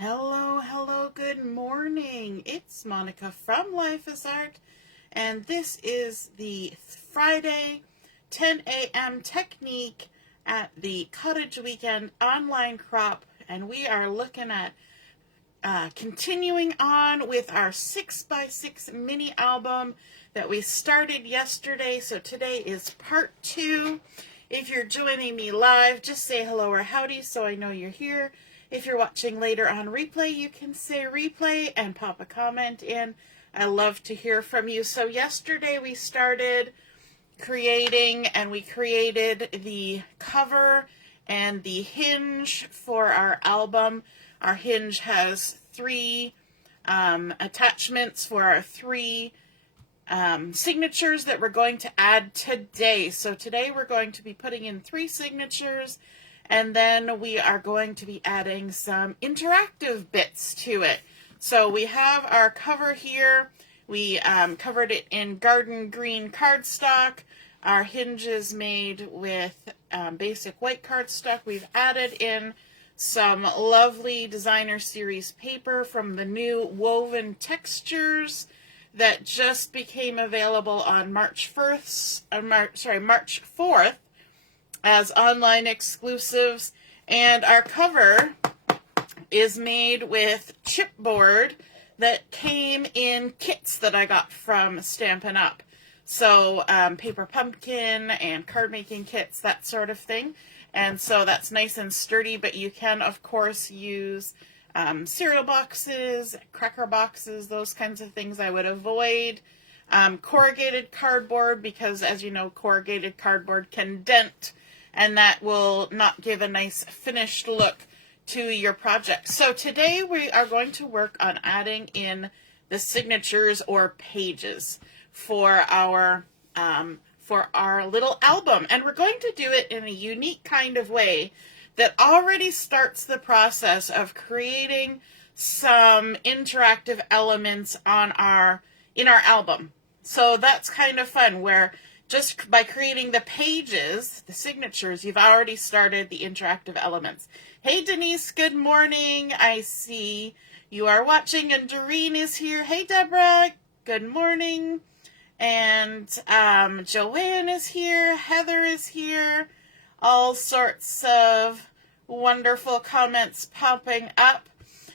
Hello, hello, good morning. It's Monica from Life is Art, and this is the Friday 10 a.m. technique at the Cottage Weekend online crop, and we are looking at continuing on with our 6x6 mini album that we started yesterday. So today is part 2. If you're joining me live, just say hello or howdy so I know you're here. If you're watching later on replay, you can say replay and pop a comment in. I love to hear from you. So yesterday we started creating, and we created the cover and the hinge for our album. Our hinge has 3 attachments for our 3 signatures that we're going to add today. So today we're going to be putting in 3 signatures, and then we are going to be adding some interactive bits to it. So we have our cover here. We covered it in garden green cardstock. Our hinge is made with basic white cardstock. We've added in some lovely designer series paper from the new woven textures that just became available on March 4th as online exclusives. And our cover is made with chipboard that came in kits that I got from Stampin' Up. So paper pumpkin and card making kits, that sort of thing. And so that's nice and sturdy, but you can of course use cereal boxes, cracker boxes, those kinds of things I would avoid. Corrugated cardboard, because as you know, corrugated cardboard can dent, and that will not give a nice finished look to your project. So today we are going to work on adding in the signatures or pages for our little album, and we're going to do it in a unique kind of way that already starts the process of creating some interactive elements in our album. So that's kind of fun, where just by creating the pages, the signatures, you've already started the interactive elements. Hey Denise, good morning. I see you are watching, and Doreen is here. Hey Deborah, good morning. And Joanne is here. Heather is here. All sorts of wonderful comments popping up.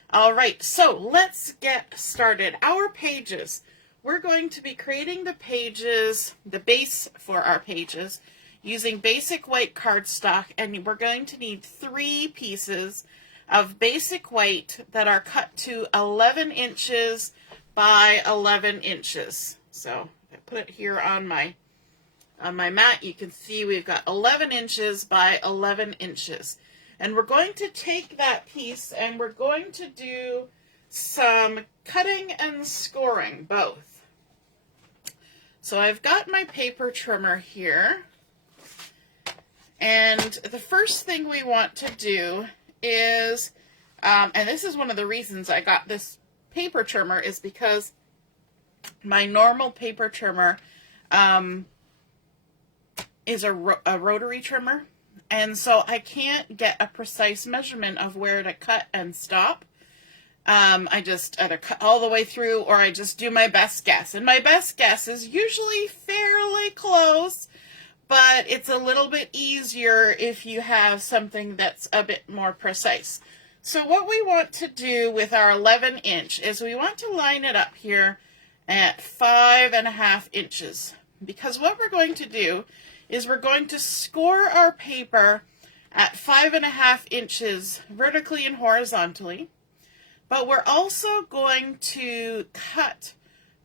All right, so let's get started. Our pages. We're going to be creating the pages, the base for our pages, using basic white cardstock, and we're going to need 3 pieces of basic white that are cut to 11 inches by 11 inches. So I put it here on my mat. You can see we've got 11 inches by 11 inches. And we're going to take that piece and we're going to do some cutting and scoring both. So I've got my paper trimmer here, and the first thing we want to do is, and this is one of the reasons I got this paper trimmer, is because my normal paper trimmer is a rotary trimmer, and so I can't get a precise measurement of where to cut and stop. I just either cut all the way through, or I just do my best guess. And my best guess is usually fairly close, but it's a little bit easier if you have something that's a bit more precise. So what we want to do with our 11 inch is we want to line it up here at 5.5 inches. Because what we're going to do is we're going to score our paper at 5.5 inches vertically and horizontally. But we're also going to cut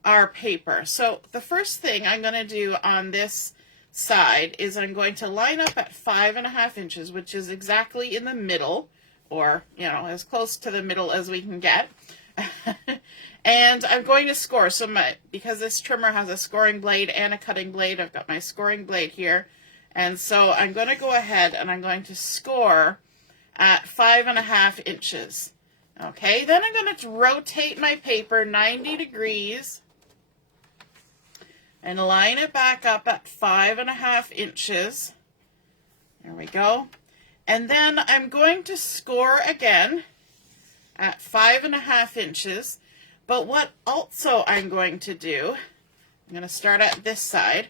our paper. So the first thing I'm going to do on this side is I'm going to line up at 5.5 inches, which is exactly in the middle, or, as close to the middle as we can get. And I'm going to score. So because this trimmer has a scoring blade and a cutting blade, I've got my scoring blade here. And so I'm going to go ahead and I'm going to score at 5.5 inches. Okay, then I'm going to rotate my paper 90 degrees and line it back up at 5.5 inches. There we go. And then I'm going to score again at 5.5 inches. But what also I'm going to do, I'm going to start at this side,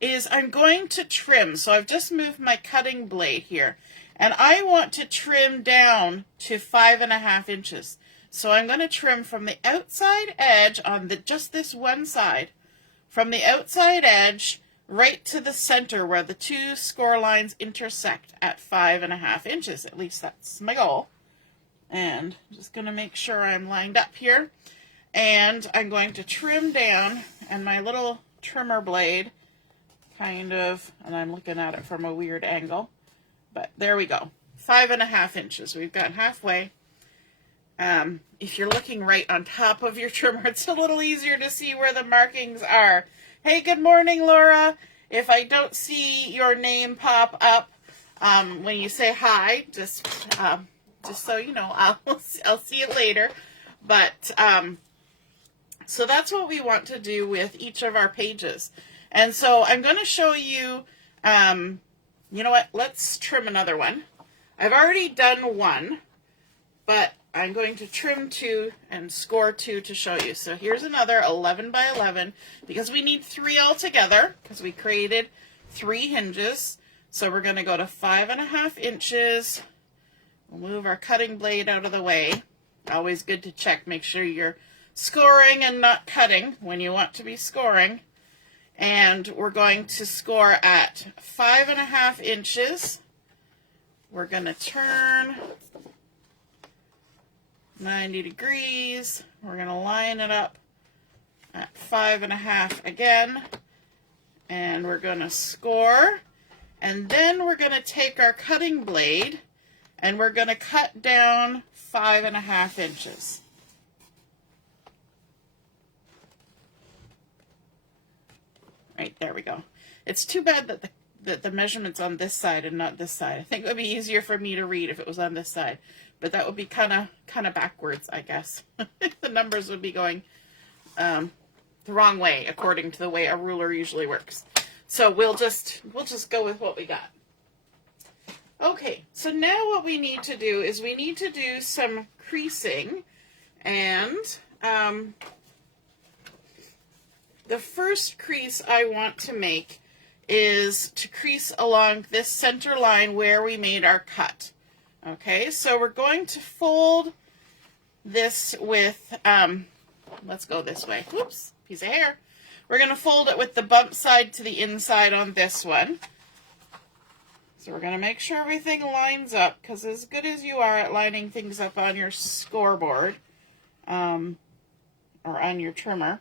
is I'm going to trim. So I've just moved my cutting blade here, and I want to trim down to 5.5 inches. So I'm going to trim from the outside edge on just this one side, from the outside edge right to the center where the two score lines intersect at 5.5 inches. At least that's my goal. And I'm just going to make sure I'm lined up here. And I'm going to trim down, and my little trimmer blade kind of, and I'm looking at it from a weird angle, but there we go. 5.5 inches. We've got halfway. If you're looking right on top of your trimmer, it's a little easier to see where the markings are. Hey, good morning, Laura. If I don't see your name pop up when you say hi, just so you know, I'll see it later. But so that's what we want to do with each of our pages. And so I'm going to show you, you know what, let's trim another one. I've already done one, but I'm going to trim 2 and score 2 to show you. So here's another 11 by 11, because we need 3 altogether, because we created 3 hinges. So we're going to go to 5.5 inches. We'll move our cutting blade out of the way. Always good to check, make sure you're scoring and not cutting when you want to be scoring. And we're going to score at 5.5 inches. We're going to turn 90 degrees. We're going to line it up at 5.5 again. And we're going to score. And then we're going to take our cutting blade and we're going to cut down 5.5 inches. Right, there we go. It's too bad that the measurement's on this side and not this side. I think it would be easier for me to read if it was on this side, but that would be kind of backwards, I guess. The numbers would be going the wrong way according to the way a ruler usually works. So we'll just go with what we got. Okay, so now what we need to do is we need to do some creasing, and the first crease I want to make is to crease along this center line where we made our cut. Okay, so we're going to fold this with, let's go this way. Whoops, piece of hair. We're going to fold it with the bump side to the inside on this one. So we're going to make sure everything lines up, because as good as you are at lining things up on your scoreboard, or on your trimmer,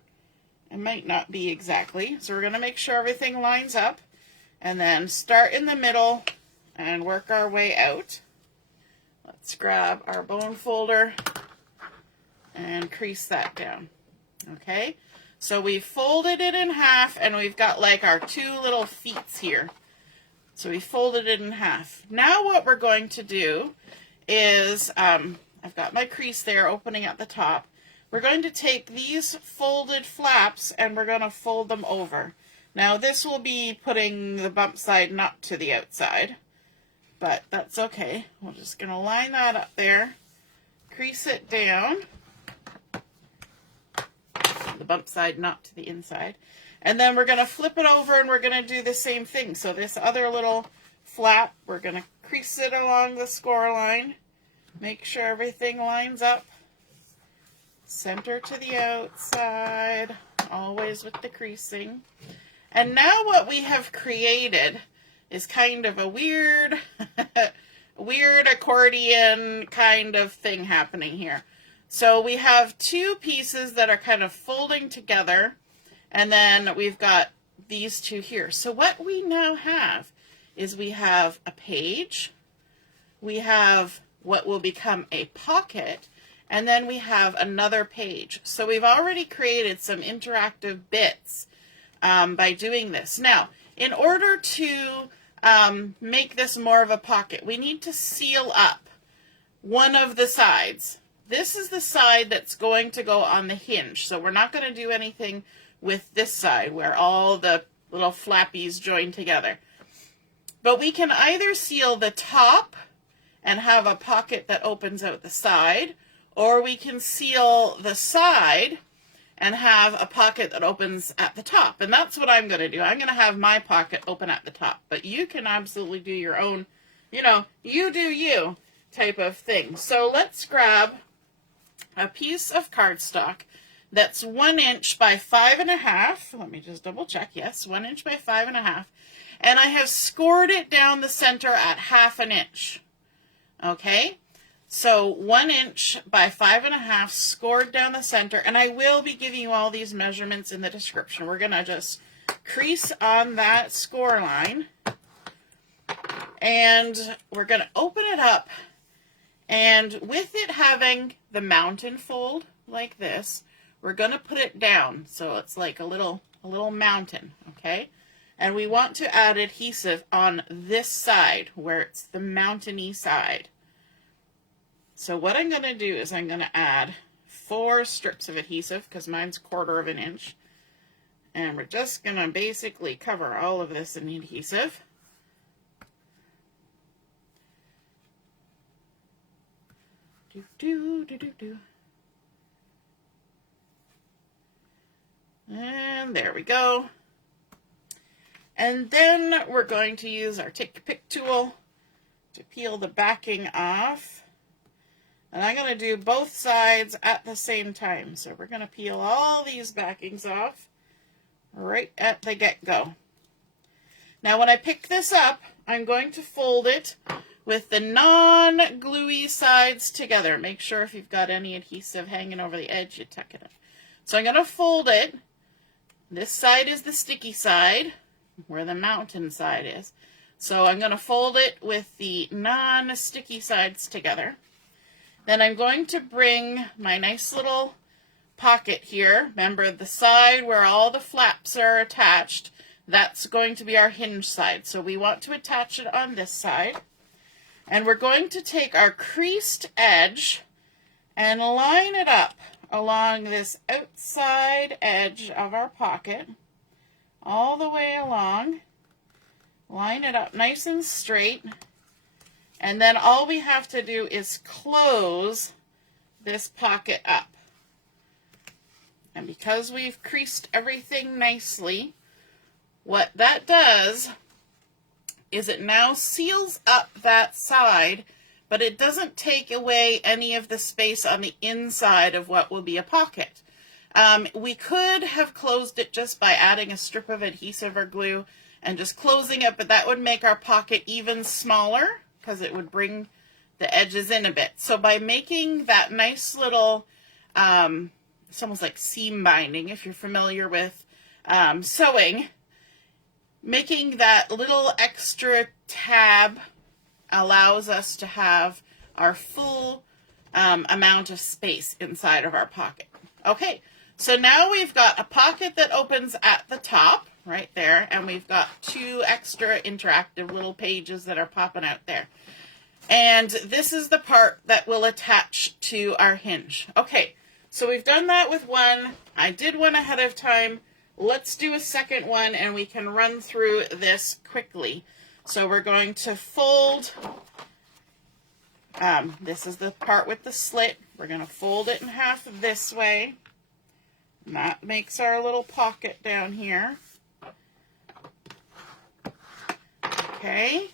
it might not be exactly. So we're going to make sure everything lines up, and then start in the middle and work our way out. Let's grab our bone folder and crease that down. Okay, so we've folded it in half, and we've got like our 2 little feet here. So we folded it in half. Now what we're going to do is, I've got my crease there opening at the top. We're going to take these folded flaps and we're going to fold them over. Now this will be putting the bump side not to the outside, but that's okay. We're just going to line that up there, crease it down, the bump side not to the inside, and then we're going to flip it over and we're going to do the same thing. So this other little flap, we're going to crease it along the score line, make sure everything lines up. Center to the outside, always with the creasing. And now what we have created is kind of a weird, weird accordion kind of thing happening here. So we have 2 pieces that are kind of folding together, and then we've got these 2 here. So what we now have is we have a page, we have what will become a pocket, and then we have another page. So we've already created some interactive bits by doing this. Now, in order to make this more of a pocket, we need to seal up one of the sides. This is the side that's going to go on the hinge. So we're not going to do anything with this side where all the little flappies join together. But we can either seal the top and have a pocket that opens out the side, or we can seal the side and have a pocket that opens at the top. And that's what I'm going to do. I'm going to have my pocket open at the top, but you can absolutely do your own, you know, you do you type of thing. So let's grab a piece of cardstock that's 1 inch by 5.5. Let me just double check. Yes, 1 inch by 5.5. And I have scored it down the center at 1/2 inch. Okay, so 1 inch by 5.5 scored down the center, and I will be giving you all these measurements in the description. We're gonna just crease on that score line, and we're gonna open it up, and with it having the mountain fold like this, we're gonna put it down so it's like a little mountain, okay? And we want to add adhesive on this side where it's the mountainy side. So what I'm going to do is I'm going to add 4 strips of adhesive because mine's 1/4 inch. And we're just going to basically cover all of this in adhesive. And there we go. And then we're going to use our Take Your Pick tool to peel the backing off. And I'm going to do both sides at the same time. So we're going to peel all these backings off right at the get-go. Now when I pick this up, I'm going to fold it with the non-gluey sides together. Make sure if you've got any adhesive hanging over the edge, you tuck it in. So I'm going to fold it. This side is the sticky side, where the mountain side is. So I'm going to fold it with the non-sticky sides together. Then I'm going to bring my nice little pocket here. Remember the side where all the flaps are attached, that's going to be our hinge side. So we want to attach it on this side. And we're going to take our creased edge and line it up along this outside edge of our pocket. All the way along, line it up nice and straight, and then all we have to do is close this pocket up. And because we've creased everything nicely, what that does is it now seals up that side, but it doesn't take away any of the space on the inside of what will be a pocket. We could have closed it just by adding a strip of adhesive or glue and just closing it, but that would make our pocket even smaller because it would bring the edges in a bit. So by making that nice little, it's almost like seam binding if you're familiar with sewing, making that little extra tab allows us to have our full amount of space inside of our pocket. Okay. So now we've got a pocket that opens at the top, right there, and we've got 2 extra interactive little pages that are popping out there. And this is the part that will attach to our hinge. Okay, so we've done that with one. I did one ahead of time. Let's do a second one, and we can run through this quickly. So we're going to fold. This is the part with the slit. We're going to fold it in half this way. And that makes our little pocket down here. Okay,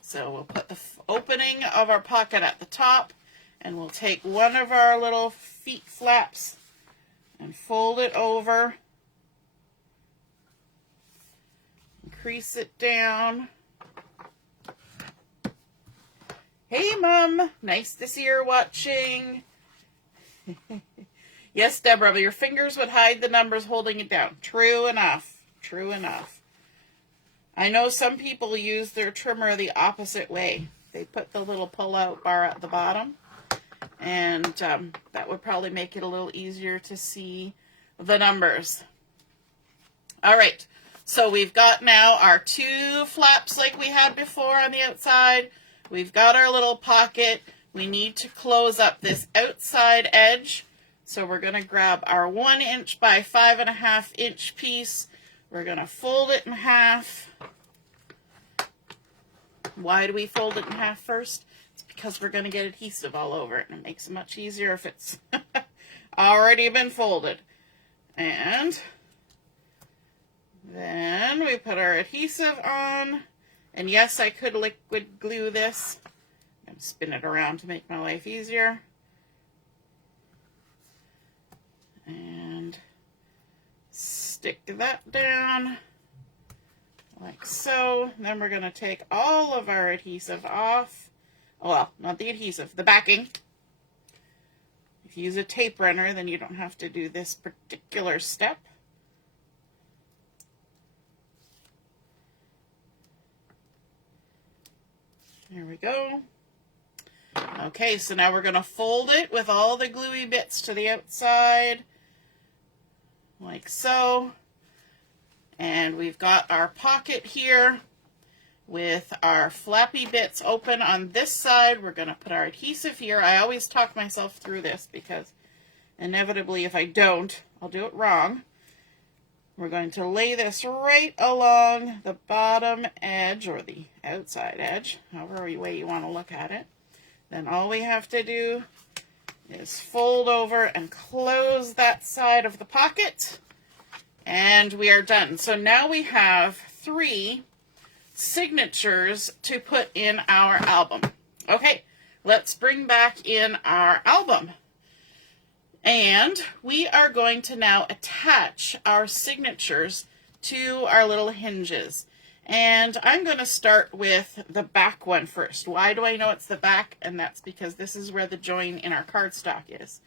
so we'll put the opening of our pocket at the top, and we'll take one of our little feet flaps and fold it over, and crease it down. Hey, Mom, nice to see you're watching. Yes, Deborah, but your fingers would hide the numbers holding it down. True enough. True enough. I know some people use their trimmer the opposite way. They put the little pull-out bar at the bottom, and that would probably make it a little easier to see the numbers. All right, so we've got now our 2 flaps like we had before on the outside. We've got our little pocket. We need to close up this outside edge. So we're going to grab our 1 inch by 5.5 inch piece. We're going to fold it in half. Why do we fold it in half first? It's because we're going to get adhesive all over it, and it makes it much easier if it's already been folded. And then we put our adhesive on. And yes, I could liquid glue this and spin it around to make my life easier. And stick that down like so. Then we're going to take all of our adhesive off. Well, not the adhesive, the backing. If you use a tape runner, then you don't have to do this particular step. There we go. Okay, so now we're going to fold it with all the gluey bits to the outside, like so. And we've got our pocket here with our flappy bits open on this side. We're going to put our adhesive here. I always talk myself through this because inevitably if I don't, I'll do it wrong. We're going to lay this right along the bottom edge or the outside edge, however way you want to look at it. Then all we have to do is fold over and close that side of the pocket, and we are done. So now we have 3 signatures to put in our album. Okay, let's bring back in our album. And we are going to now attach our signatures to our little hinges. And I'm going to start with the back one first. Why do I know it's the back? And that's because this is where the join in our cardstock is.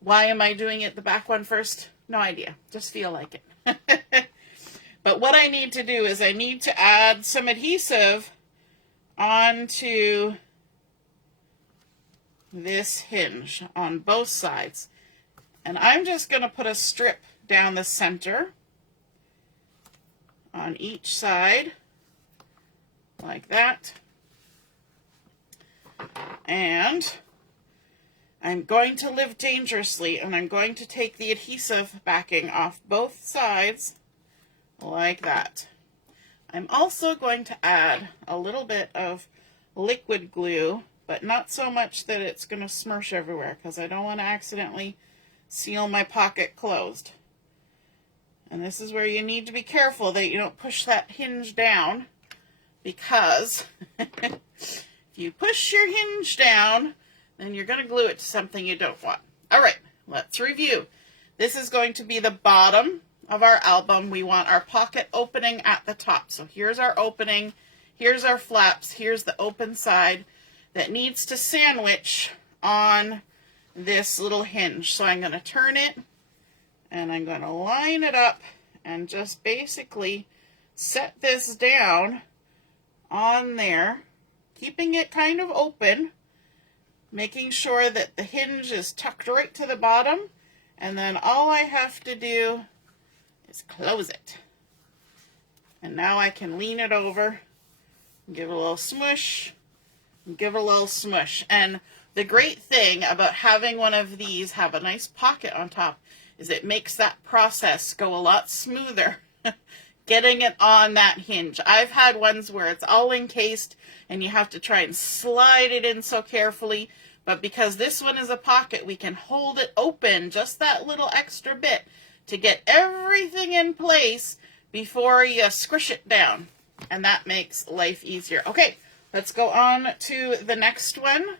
Why am I doing it the back one first? No idea. Just feel like it. But what I need to do is I need to add some adhesive onto this hinge on both sides. And I'm just going to put a strip down the center on each side, like that. And I'm going to live dangerously, and I'm going to take the adhesive backing off both sides, like that. I'm also going to add a little bit of liquid glue, but not so much that it's going to smush everywhere, because I don't want to accidentally seal my pocket closed. And this is where you need to be careful that you don't push that hinge down, because if you push your hinge down, then you're going to glue it to something you don't want. All right, let's review. This is going to be the bottom of our album. We want our pocket opening at the top. So here's our opening, here's our flaps, here's the open side that needs to sandwich on this little hinge. So I'm going to turn it, and I'm going to line it up and just basically set this down on there, keeping it kind of open, making sure that the hinge is tucked right to the bottom, and then all I have to do is close it. And now I can lean it over, give it a little smush, and give it a little smush. And the great thing about having one of these have a nice pocket on top is it makes that process go a lot smoother getting it on that hinge. I've had ones where it's all encased and you have to try and slide it in so carefully, but because this one is a pocket, we can hold it open just that little extra bit to get everything in place before you squish it down, and that makes life easier. Okay, let's go on to the next one.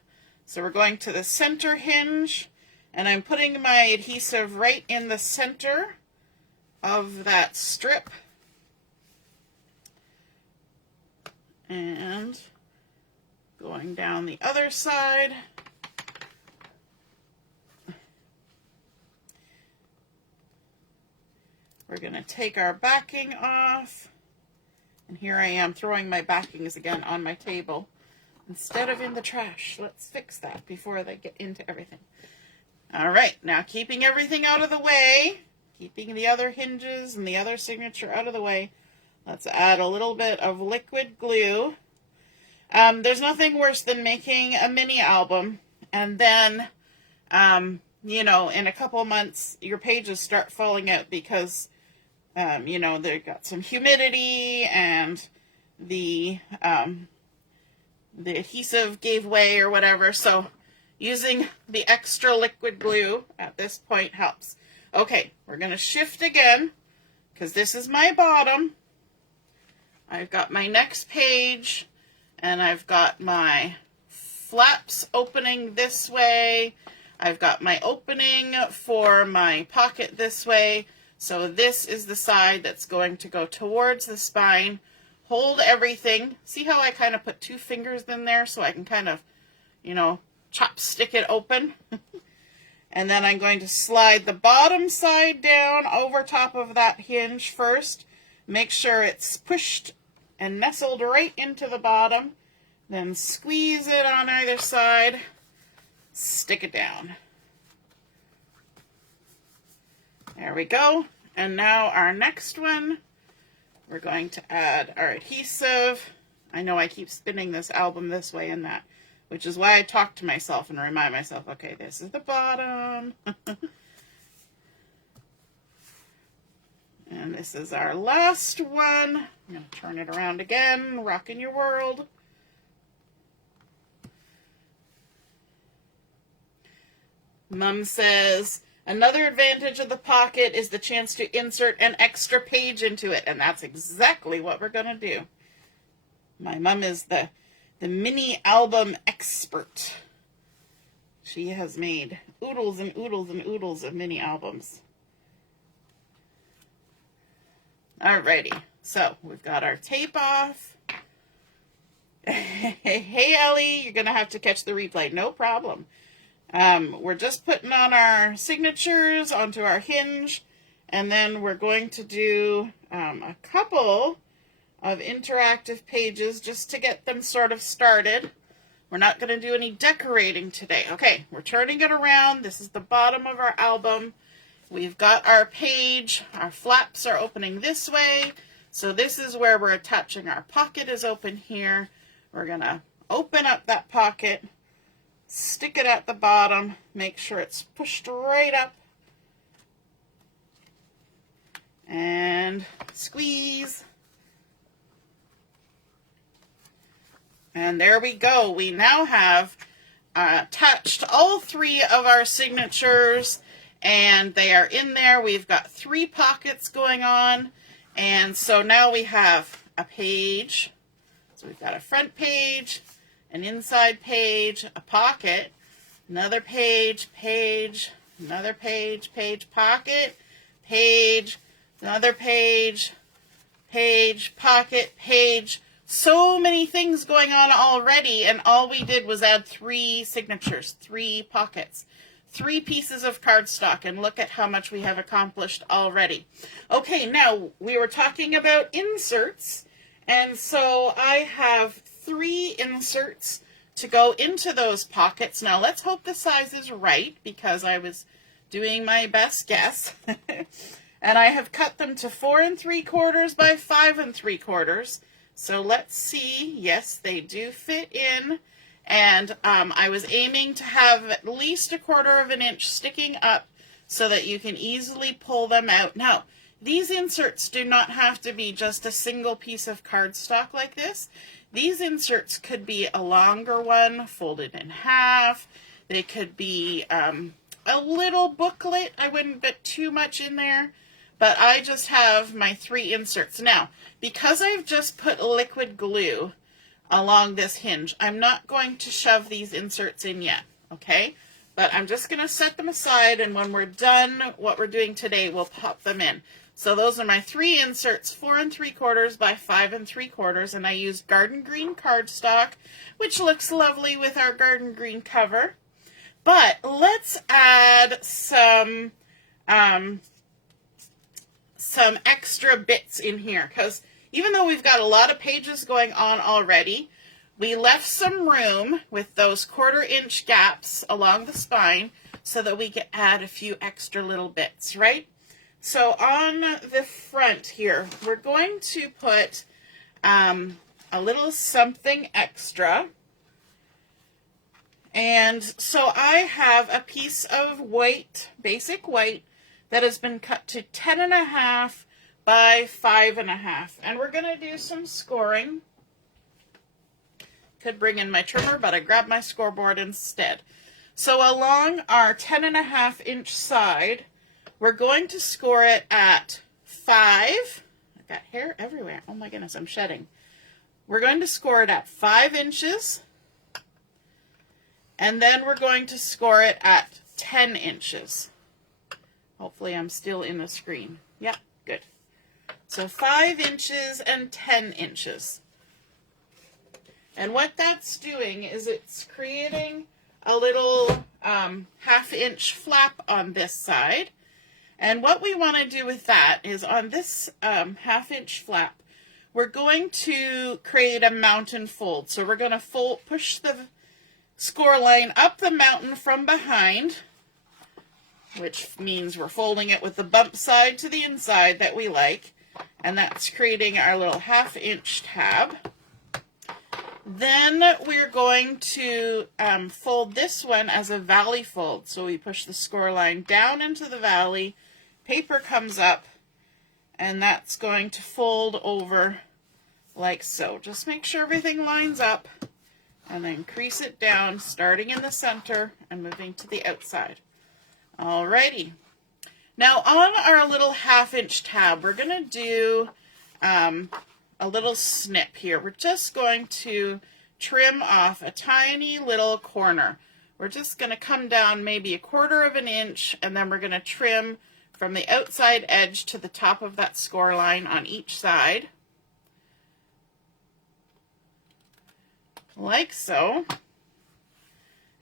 So we're going to the center hinge, and I'm putting my adhesive right in the center of that strip. And going down the other side. We're going to take our backing off. And here I am throwing my backings again on my table instead of in the trash. Let's fix that before they get into everything. All right, now keeping everything out of the way, keeping the other hinges and the other signature out of the way, let's add a little bit of liquid glue. There's nothing worse than making a mini album and then, you know, in a couple months, your pages start falling out because, you know, they've got some humidity and the the adhesive gave way or whatever, so using the extra liquid glue at this point helps. Okay, we're going to shift again because this is my bottom. I've got my next page and I've got my flaps opening this way. I've got my opening for my pocket this way. So this is the side that's going to go towards the spine. Hold everything. See how I kind of put 2 fingers in there so I can kind of, you know, chopstick it open? And then I'm going to slide the bottom side down over top of that hinge first. Make sure it's pushed and nestled right into the bottom. Then squeeze it on either side. Stick it down. There we go. And now our next one, we're going to add our adhesive. I know I keep spinning this album this way and that, which is why I talk to myself and remind myself, okay, this is the bottom. And this is our last one. I'm going to turn it around again, rocking your world. Mom says, another advantage of the pocket is the chance to insert an extra page into it. And that's exactly what we're going to do. My mom is the mini album expert. She has made oodles and oodles and oodles of mini albums. Alrighty, so we've got our tape off. Hey Ellie, you're going to have to catch the replay. No problem. We're just putting on our signatures onto our hinge, and then we're going to do a couple of interactive pages just to get them sort of started. We're not going to do any decorating today. Okay, we're turning it around. This is the bottom of our album. We've got our page. Our flaps are opening this way. So this is where we're attaching our pocket is open here. We're going to open up that pocket, stick it at the bottom, make sure it's pushed right up, and squeeze. And there we go. We now have attached all 3 of our signatures, and they are in there. We've got 3 pockets going on, and so now we have a page. So we've got a front page, an inside page, a pocket, another page, page, another page, page, pocket, page, another page, page, pocket, page. So many things going on already, and all we did was add 3 signatures, 3 pockets, 3 pieces of cardstock, and look at how much we have accomplished already. Okay, now we were talking about inserts, and so I have 3 inserts to go into those pockets. Now let's hope the size is right, because I was doing my best guess. And I have cut them to 4 3/4 by 5 3/4. So let's see. Yes, they do fit in. And I was aiming to have at least 1/4 of an inch sticking up so that you can easily pull them out. Now, these inserts do not have to be just a single piece of cardstock like this. These inserts could be a longer one, folded in half. They could be a little booklet. I wouldn't put too much in there. But I just have my 3 inserts. Now, because I've just put liquid glue along this hinge, I'm not going to shove these inserts in yet, okay? But I'm just going to set them aside, and when we're done what we're doing today, we'll pop them in. So those are my 3 inserts, 4 3/4 by 5 3/4, and I used garden green cardstock, which looks lovely with our garden green cover. But let's add some extra bits in here, because even though we've got a lot of pages going on already, we left some room with those 1/4 inch gaps along the spine so that we could add a few extra little bits, right? So on the front here, we're going to put a little something extra. And so I have a piece of white, basic white, that has been cut to 10.5 by 5.5. And we're going to do some scoring. Could bring in my trimmer, but I grabbed my scoreboard instead. So along our 10.5-inch side, we're going to score it at 5. I've got hair everywhere. Oh my goodness, I'm shedding. We're going to score it at 5 inches. And then we're going to score it at 10 inches. Hopefully I'm still in the screen. Yeah, good. So 5 inches and 10 inches. And what that's doing is it's creating a little 1/2-inch flap on this side. And what we want to do with that is on this 1/2-inch flap, we're going to create a mountain fold. So we're going to push the score line up the mountain from behind, which means we're folding it with the bump side to the inside that we like. And that's creating our little 1/2-inch tab. Then we're going to fold this one as a valley fold. So we push the score line down into the valley, paper comes up, and that's going to fold over like so. Just make sure everything lines up, and then crease it down, starting in the center and moving to the outside. Alrighty. Now on our little 1/2-inch tab, we're going to do a little snip here. We're just going to trim off a tiny little corner. We're just going to come down maybe 1/4 of an inch, and then we're going to trim from the outside edge to the top of that score line on each side. Like so.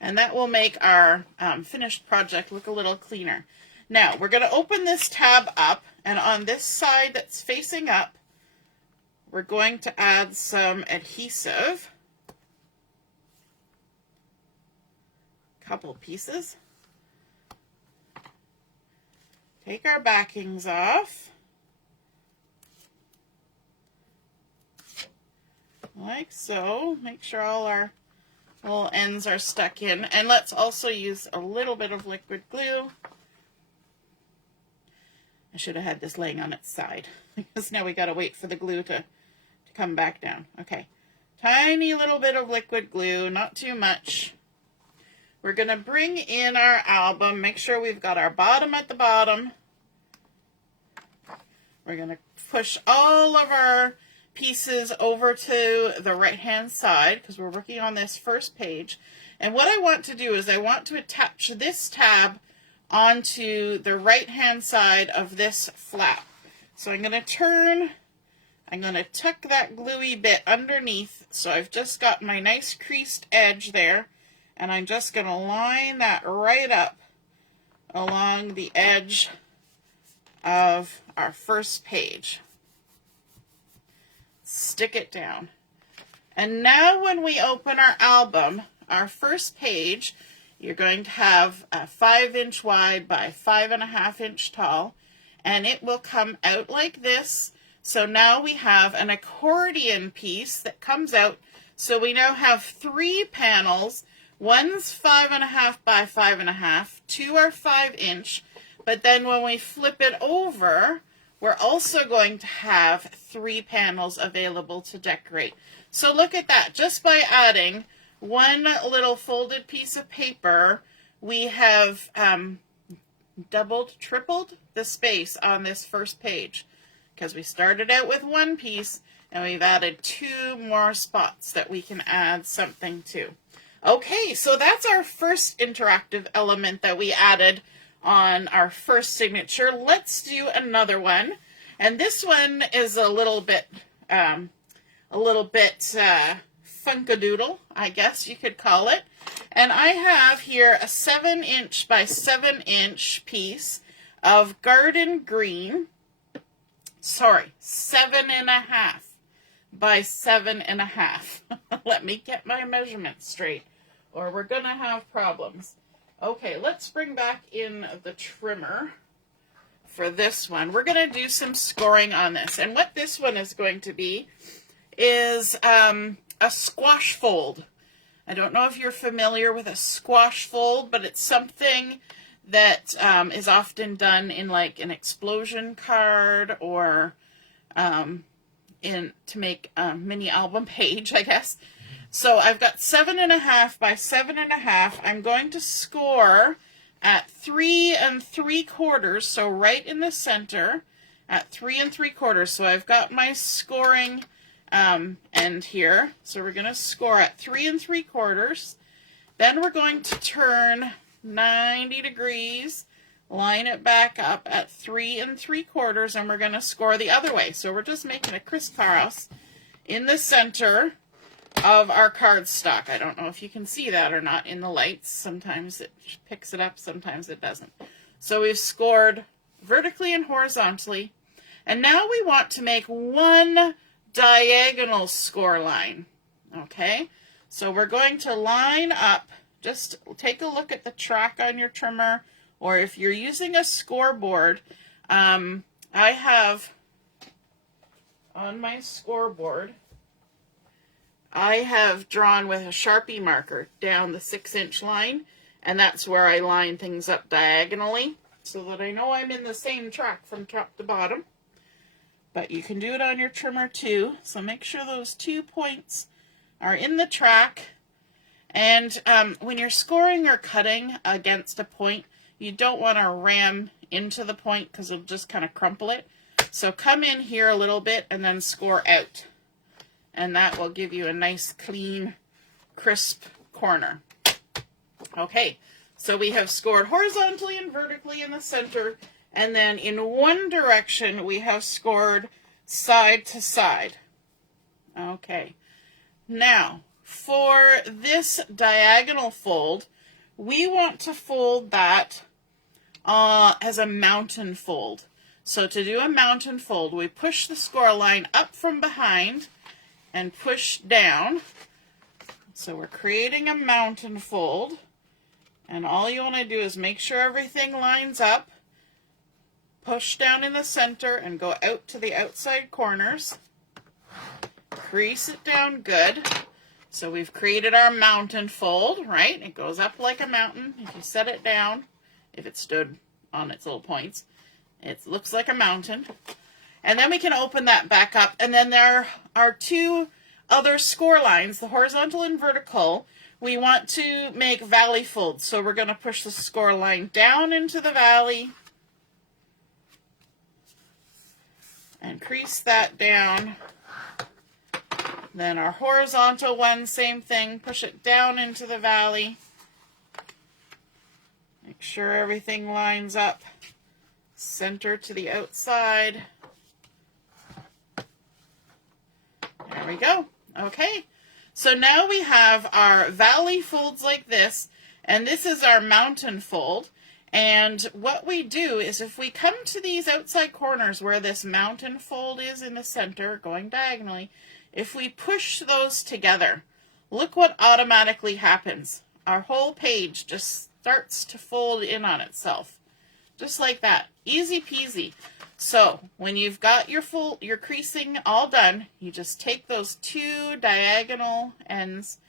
And that will make our finished project look a little cleaner. Now, we're going to open this tab up, and on this side that's facing up, we're going to add some adhesive. Couple pieces. Take our backings off. Like so. Make sure all our little ends are stuck in. And let's also use a little bit of liquid glue. I should have had this laying on its side, because now we got to wait for the glue to come back down. Okay, tiny little bit of liquid glue, not too much. We're going to bring in our album, make sure we've got our bottom at the bottom. We're going to push all of our pieces over to the right hand side, because we're working on this first page. And what I want to do is I want to attach this tab onto the right hand side of this flap. So I'm going to turn, I'm going to tuck that gluey bit underneath, so I've just got my nice creased edge there, and I'm just going to line that right up along the edge of our first page. Stick it down. And now when we open our album, our first page, you're going to have a 5-inch wide by 5.5-inch tall, and it will come out like this. So now we have an accordion piece that comes out. So we now have 3 panels. One's 5.5 by 5.5, 2 are 5-inch, but then when we flip it over, we're also going to have 3 panels available to decorate. So look at that. Just by adding one little folded piece of paper, we have doubled, tripled the space on this first page, because we started out with 1 piece and we've added 2 more spots that we can add something to. Okay, so that's our first interactive element that we added on our first signature. Let's do another one, and this one is a little bit funkadoodle, I guess you could call it. And I have here a 7-inch by 7-inch piece of garden green. Sorry, 7.5 by 7.5. Let me get my measurements straight, or we're gonna have problems. Okay, let's bring back in the trimmer for this one. We're gonna do some scoring on this, and what this one is going to be is a squash fold. I don't know if you're familiar with a squash fold, but it's something that is often done in like an explosion card, or to make a mini album page, I guess. So I've got 7.5 by 7.5. I'm going to score at 3 3/4, so right in the center at 3 3/4. So I've got my scoring end here. So we're going to score at 3 3/4. Then we're going to turn 90 degrees, line it back up at 3 3/4, and we're going to score the other way. So we're just making a crisscross in the center of our cardstock. I don't know if you can see that or not in the lights. Sometimes it picks it up, sometimes it doesn't. So we've scored vertically and horizontally. And now we want to make one diagonal score line. Okay, so we're going to line up. Just take a look at the track on your trimmer, or if you're using a scoreboard, I have on my scoreboard, I have drawn with a Sharpie marker down the 6-inch line, and that's where I line things up diagonally so that I know I'm in the same track from top to bottom. But you can do it on your trimmer too, so make sure those 2 points are in the track. And when you're scoring or cutting against a point, you don't want to ram into the point because it'll just kind of crumple it. So come in here a little bit and then score out. And that will give you a nice, clean, crisp corner. Okay, so we have scored horizontally and vertically in the center, and then in one direction we have scored side to side. Okay, now for this diagonal fold, we want to fold that as a mountain fold. So to do a mountain fold, we push the score line up from behind and push down. So we're creating a mountain fold, and all you want to do is make sure everything lines up, push down in the center and go out to the outside corners, crease it down good. So we've created our mountain fold, right? It goes up like a mountain. If you set it down, if it stood on its little points, it looks like a mountain. And then we can open that back up. And then there are two other score lines, the horizontal and vertical. We want to make valley folds. So we're going to push the score line down into the valley and crease that down. Then our horizontal one, same thing, push it down into the valley. Make sure everything lines up, center to the outside. There we go. Okay, so now we have our valley folds like this, and this is our mountain fold. And what we do is if we come to these outside corners where this mountain fold is in the center, going diagonally, if we push those together, look what automatically happens. Our whole page just starts to fold in on itself. Just like that. Easy peasy. So when you've got your creasing all done, you just take those two diagonal ends,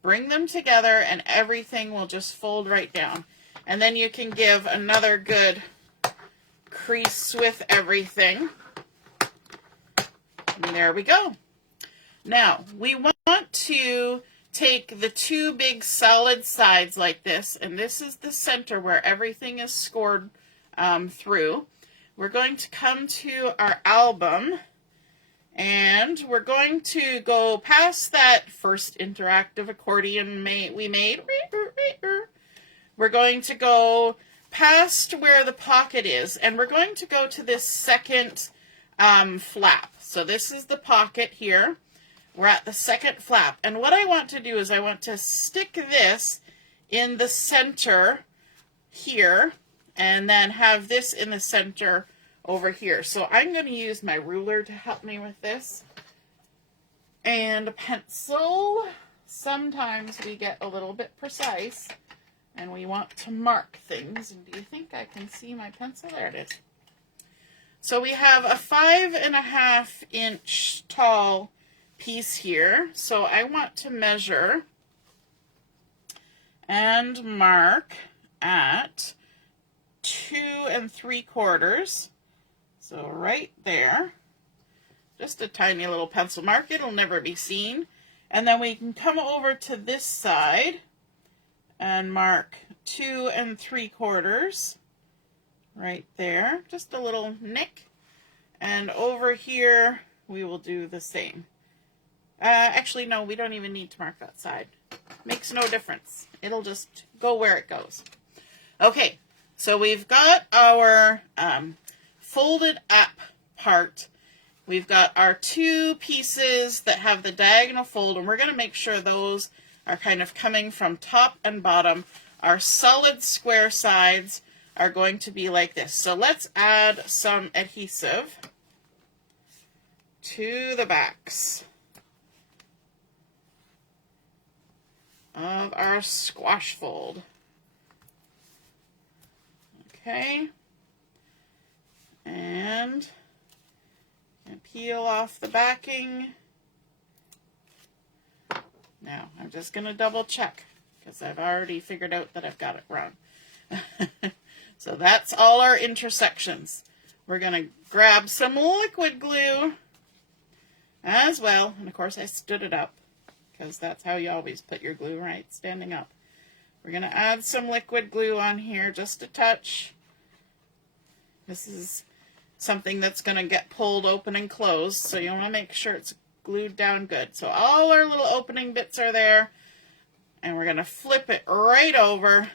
bring them together, and everything will just fold right down. And then you can give another good crease with everything. And there we go. Now, we want to take the two big solid sides like this, and this is the center where everything is scored through. We're going to come to our album, and we're going to go past that first interactive accordion we made. We're going to go past where the pocket is, and we're going to go to this second flap. So this is the pocket here. We're at the second flap, and what I want to do is I want to stick this in the center here, and then have this in the center over here. So I'm going to use my ruler to help me with this, and a pencil. Sometimes we get a little bit precise, and we want to mark things. And do you think I can see my pencil? There it is. So we have a 5.5 inch tall piece here. So I want to measure and mark at 2 3/4. So right there, just a tiny little pencil mark. It'll never be seen. And then we can come over to this side and mark 2 3/4 right there, just a little nick. And over here we will do the same. Actually, no, we don't even need to mark that side. Makes no difference. It'll just go where it goes. Okay, so we've got our folded up part. We've got our 2 pieces that have the diagonal fold, and we're going to make sure those are kind of coming from top and bottom. Our solid square sides are going to be like this. So let's add some adhesive to the backs of our squash fold. Okay. And peel off the backing. Now, I'm just going to double check because I've already figured out that I've got it wrong. So that's all our intersections. We're going to grab some liquid glue as well. And of course I stood it up because that's how you always put your glue, right? Standing up. We're going to add some liquid glue on here, just a touch. This is something that's going to get pulled open and closed, so you want to make sure it's glued down good. So all our little opening bits are there, and we're going to flip it right over.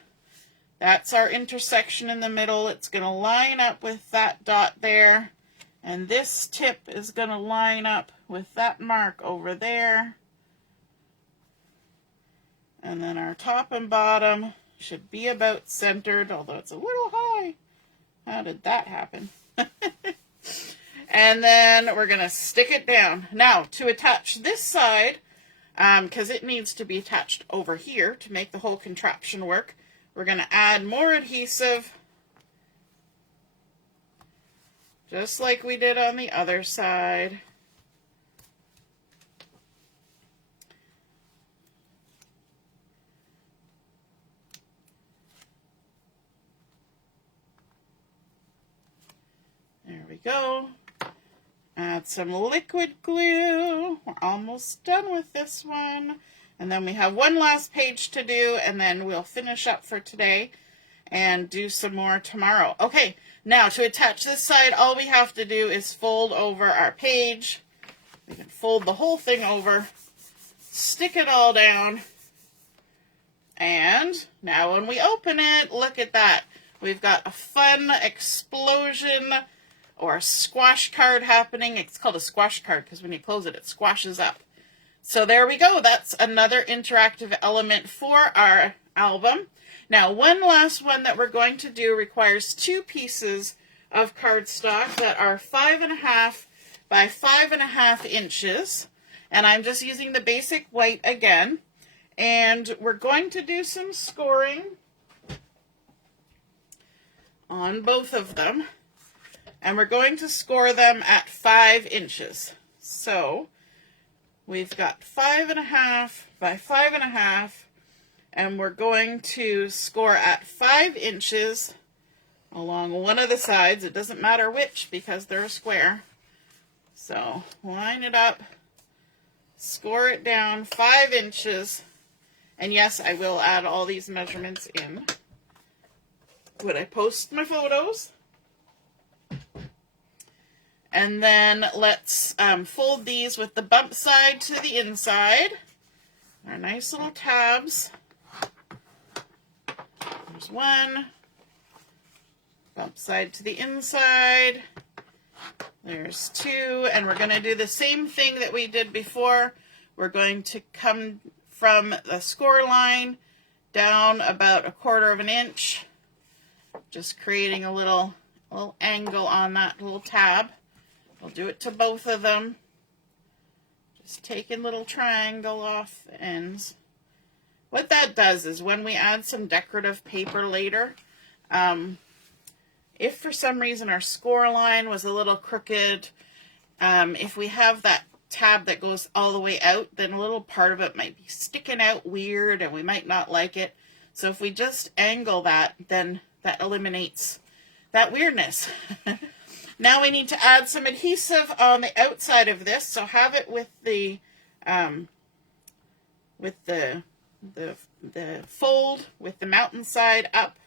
That's our intersection in the middle. It's going to line up with that dot there, and this tip is going to line up with that mark over there. And then our top and bottom should be about centered, although it's a little high. How did that happen? And then we're going to stick it down. Now, to attach this side, because it needs to be attached over here to make the whole contraption work, we're going to add more adhesive, just like we did on the other side. There we go. Add some liquid glue. We're almost done with this one. And then we have one last page to do, and then we'll finish up for today and do some more tomorrow. Okay, now to attach this side, all we have to do is fold over our page. We can fold the whole thing over, stick it all down, and now when we open it, look at that. We've got a fun explosion or a squash card happening. It's called a squash card because when you close it, it squashes up. So there we go. That's another interactive element for our album. Now, one last one that we're going to do requires 2 pieces of cardstock that are 5.5 by 5.5 inches. And I'm just using the basic white again. And we're going to do some scoring on both of them. And we're going to score them at 5 inches. So we've got 5.5 by 5.5, and we're going to score at 5 inches along one of the sides. It doesn't matter which because they're a square. So line it up, score it down 5 inches, and yes, I will add all these measurements in when I post my photos. And then let's fold these with the bump side to the inside. Our nice little tabs. There's one. Bump side to the inside. There's 2. And we're going to do the same thing that we did before. We're going to come from the score line down about 1/4 inch. Just creating a little angle on that little tab. We'll do it to both of them. Just taking little triangle off the ends. What that does is when we add some decorative paper later, if for some reason our score line was a little crooked, if we have that tab that goes all the way out, then a little part of it might be sticking out weird and we might not like it. So if we just angle that, then that eliminates that weirdness. Now we need to add some adhesive on the outside of this, so have it with the with the fold with the mountainside up.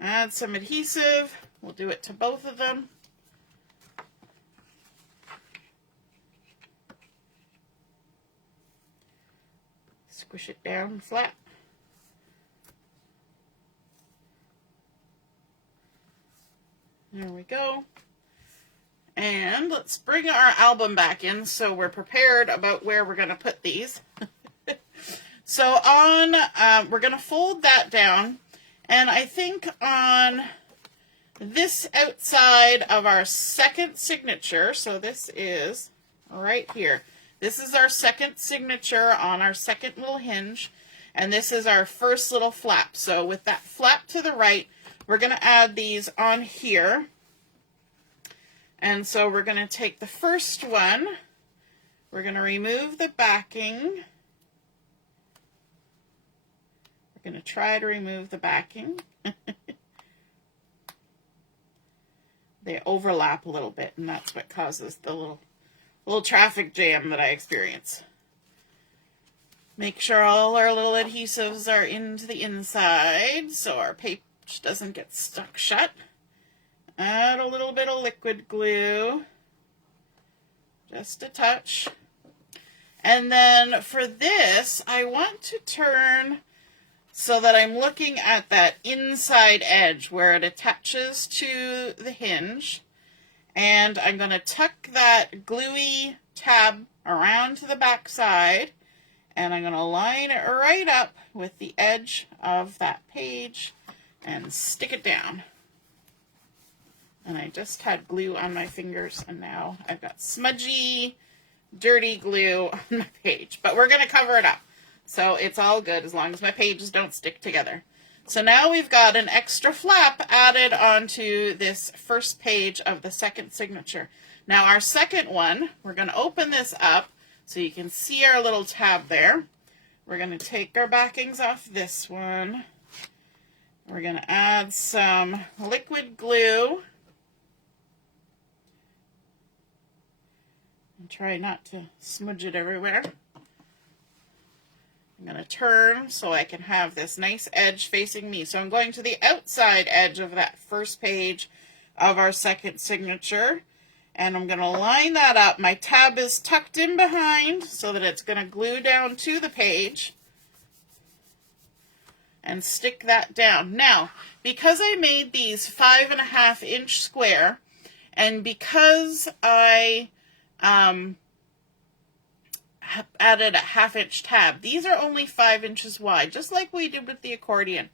Add some adhesive. We'll do it to both of them. Squish it down flat. There we go. And let's bring our album back in so we're prepared about where we're going to put these. So we're going to fold that down, and I think on this outside of our second signature, so this is right here. This is our second signature on our second little hinge, and this is our first little flap. So with that flap to the right, we're going to add these on here. And so we're going to take the first one, we're going to remove the backing. We're going to try to remove the backing. They overlap a little bit, and that's what causes the little traffic jam that I experience. Make sure all our little adhesives are into the inside so our page doesn't get stuck shut. Add a little bit of liquid glue, just a touch. And then for this, I want to turn so that I'm looking at that inside edge where it attaches to the hinge. And I'm going to tuck that gluey tab around to the back side, and I'm going to line it right up with the edge of that page and stick it down. And I just had glue on my fingers, and now I've got smudgy, dirty glue on my page. But we're going to cover it up, so it's all good as long as my pages don't stick together. So now we've got an extra flap added onto this first page of the second signature. Now our second one, we're going to open this up so you can see our little tab there. We're going to take our backings off this one. We're going to add some liquid glue. And try not to smudge it everywhere. I'm going to turn so I can have this nice edge facing me. So I'm going to the outside edge of that first page of our second signature, and I'm going to line that up. My tab is tucked in behind so that it's going to glue down to the page, and stick that down. Now, because I made these 5.5 inch square, and because I added a 1/2 inch tab, these are only 5 inches wide, just like we did with the accordion.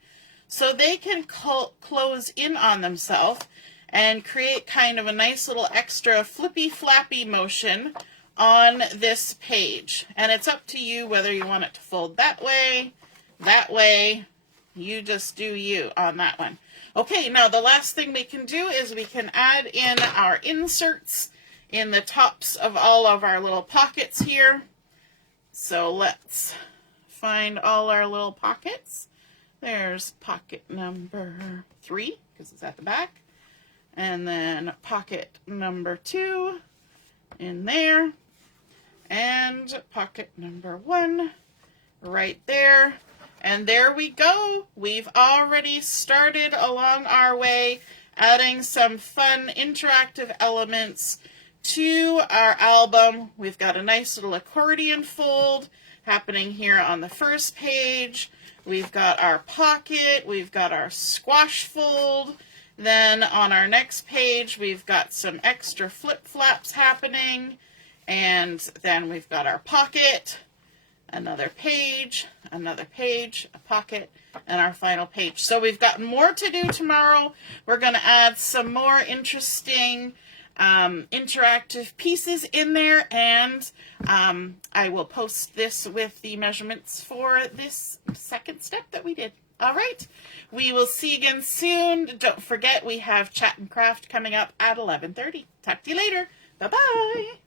So they can close in on themselves and create kind of a nice little extra flippy flappy motion on this page. And it's up to you whether you want it to fold that way. You just do you on that one. Okay, now the last thing we can do is we can add in our inserts in the tops of all of our little pockets here. So let's find all our little pockets. There's pocket number 3, because it's at the back. And then pocket number 2 in there. And pocket number 1 right there. And there we go. We've already started along our way, adding some fun interactive elements to our album. We've got a nice little accordion fold happening here on the first page. We've got our pocket. We've got our squash fold. Then on our next page, we've got some extra flip-flaps happening. And then we've got our pocket, another page, a pocket, and our final page. So we've got more to do tomorrow. We're going to add some more interesting interactive pieces in there, and I will post this with the measurements for this second step that we did. All right, we will see you again soon. Don't forget, we have Chat and Craft coming up at 11:30. Talk to you later. Bye-bye.